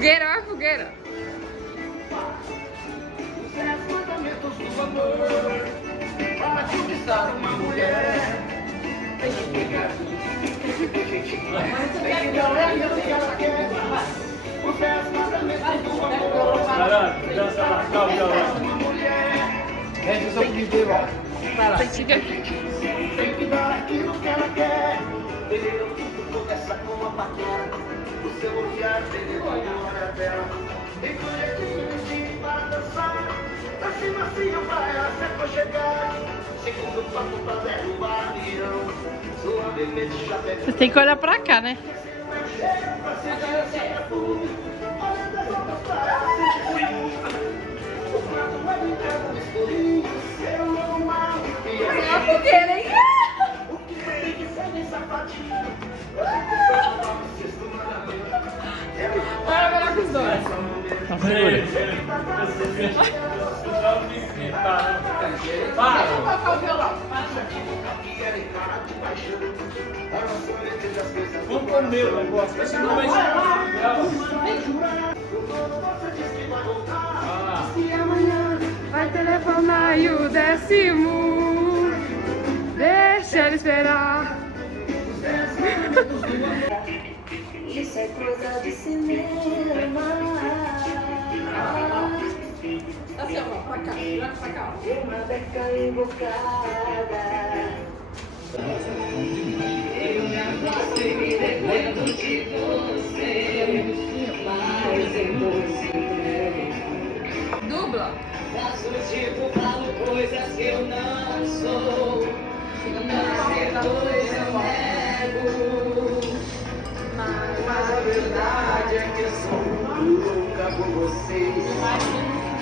Fogueira, olha a fogueira. Os mandamentos do amor. Para conquistar uma mulher. Tem que pegar. Tem jeitinho. Tem que dar o que ela quer. Os 10 mandamentos do amor. Dança lá, calma. Uma mulher. Rede só comigo, ó. Vai lá. Tem que dar aquilo que ela quer. Ele não tudo começa com uma paquera. O seu olhar dele hora dela. Tem projetinho para dançar. Pra cima, assim, pra ela se aconchegar. Segundo papo pra derrubar avião. Suavemente já pega. Você tem que olhar pra cá, né? Pra se dar tudo. Olha das altas pra ela sentir frio. O prato vai brincando no escurinho. Seu normal. E É a fogueira, hein? o que tem que ser bem safadinho. Eu sempre Vai lá com os dois. Então segura. Para! Tocar o violão. Vamos comer o negócio, porque senão vai Se amanhã vai telefonar e o 10º, deixa ele esperar. Isso é coisa de cinema. Assim, ó, pra cá, vira pra cá. Uma beca invocada. Eu me afastei, me recuerdo de você. Mas em você. Dubla. Faço tipo, falo coisas que eu não sou. Mas depois eu nego. Mas a verdade é que eu sou louca por vocês.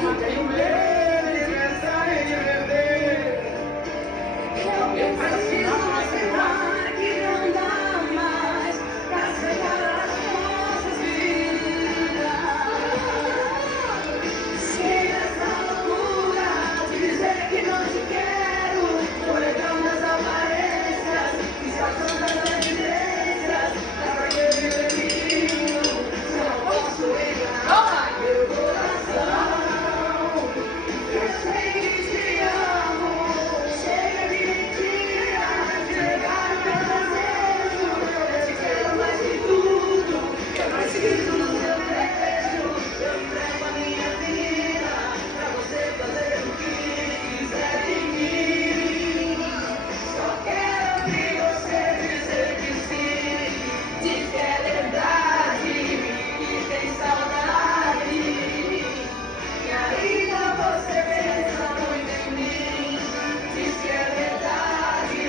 Eu tenho medo de pensar em beber. Eu preciso aceitar que não dá mais pra pegar as nossas vidas. Chega essa loucura de dizer que não te quero. Polegando as aparências, disfarçando as evidências. Mas aquele delírio, só posso enganar meu coração. Eu sei que te amo. Chega de mentira, entregar o meu desejo. Eu te quero mais que tudo, eu mais que tudo eu vejo. Eu entrego a minha vida pra você fazer o que quiser de mim. Só quero ouvir você dizer que sim, diz que é verdade, que tem saudade. E ainda você pensa muito em mim. Diz que é verdade,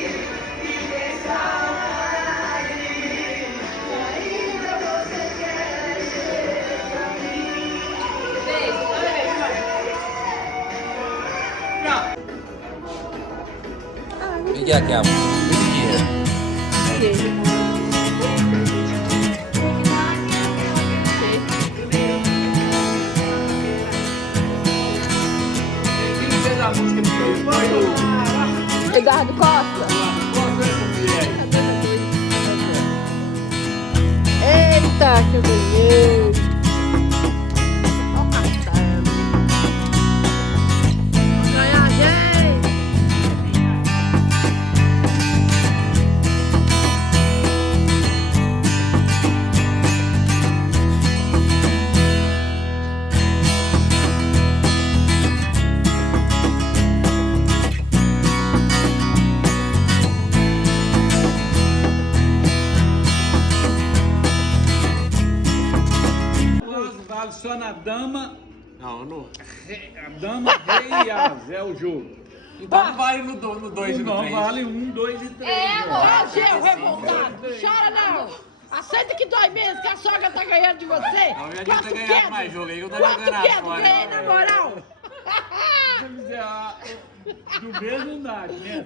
que tem saudade. E ainda você quer ser pra mim. O que é que é? Quem fez a música do meio? Foi o... Eduardo Costa. Eita, que eu ganhei. Olha o castelo. Ganhar, gente. Vale só na dama. Não, no. A dama, rei e as é o jogo. Então vale no 2 e no 3. Não, vale 1, 2 e 3. É, Gel revoltado. Chora não. Aceita que dói mesmo, que a sogra tá ganhando de você. Não, eu já tinha ganhado mais jogo aí, eu tô jogando a quieto, fora. ganhei na moral. Do mesmo não dá, né?